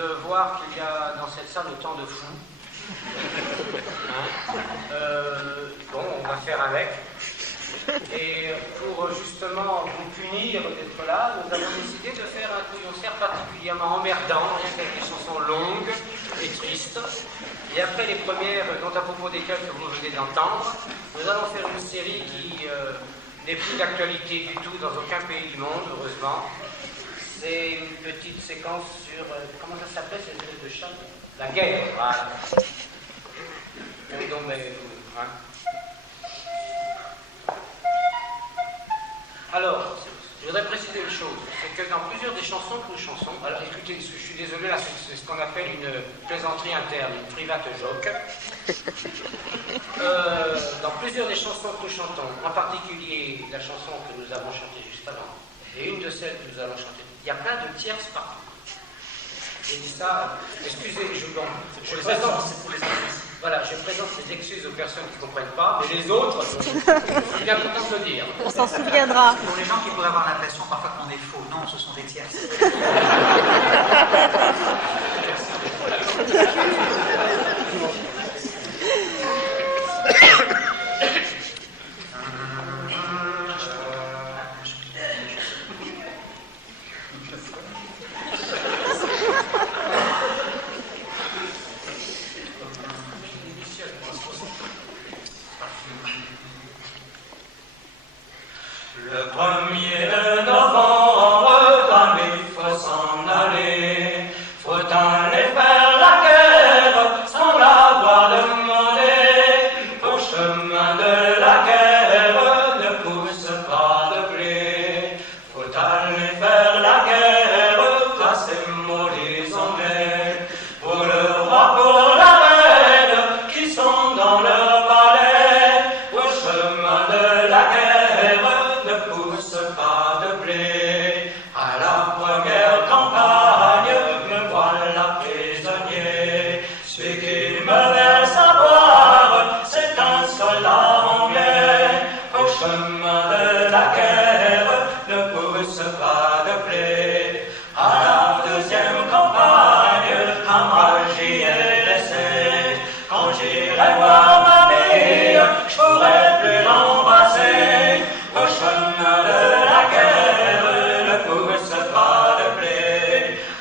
de voir qu'il y a dans cette salle autant de fous. Hein? Bon, on va faire avec. Et pour justement vous punir d'être là, nous avons décidé de faire un concert particulièrement emmerdant, rien qu'avec des chansons longues et tristes. Et après les premières, dont à propos desquelles que vous venez d'entendre, nous allons faire une série qui n'est plus d'actualité du tout dans aucun pays du monde, heureusement. C'est une petite séquence sur, comment ça s'appelle cette espèce de chat? La guerre, voilà. Donc, mais, hein. Alors, je voudrais préciser une chose, c'est que dans plusieurs des chansons que nous chansons, alors écoutez, je suis désolé, là c'est ce qu'on appelle une plaisanterie interne, une private joke. Dans plusieurs des chansons que nous chantons, en particulier la chanson que nous avons chantée juste avant, et une de celles que nous allons chanter, il y a plein de tierces partout. J'ai dit ça, excusez, je présente, voilà, je présente mes excuses aux personnes qui ne comprennent pas, mais les autres, je suis bien content de le dire. On s'en souviendra. Pour les gens qui pourraient avoir l'impression parfois qu'on est faux, non, ce sont des tierces. Le 1er novembre, quand il faut s'en aller, faut aller faire la guerre sans l'avoir demandé. Au chemin de la guerre ne pousse pas de blé. Faut aller faire la guerre, passer mots les Anglais. Pour le roi, pour la reine, qui sont dans leur palais. Au chemin de la guerre ne pousse pas de blé. À la première campagne, me voilà prisonnier. Celui qui me verse à boire, c'est un soldat anglais. Au chemin de la guerre ne pousse pas de blé. À la deuxième campagne, à moi j'y ai laissé. Quand j'irai voir ma fille, je pourrai plus l'embrasser. Au chemin de la guerre ne pousse pas de blé.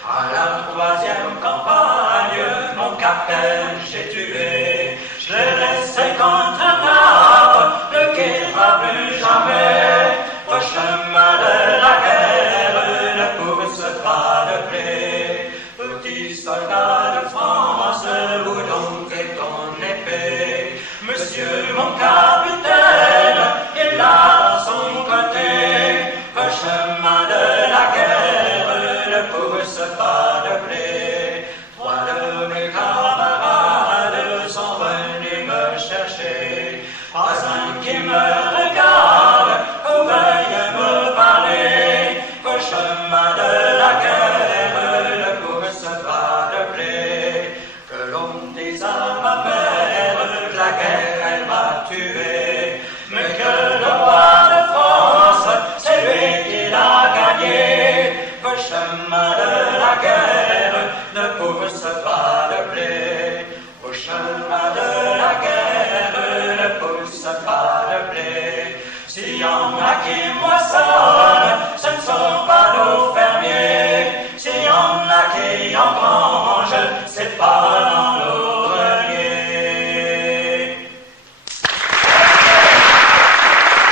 À la troisième campagne, mon capitaine j'ai tué. Je l'ai laissé contre un arbre, ne quittera plus jamais. Au chemin de la guerre ne pousse pas de blé. Petit soldat de France,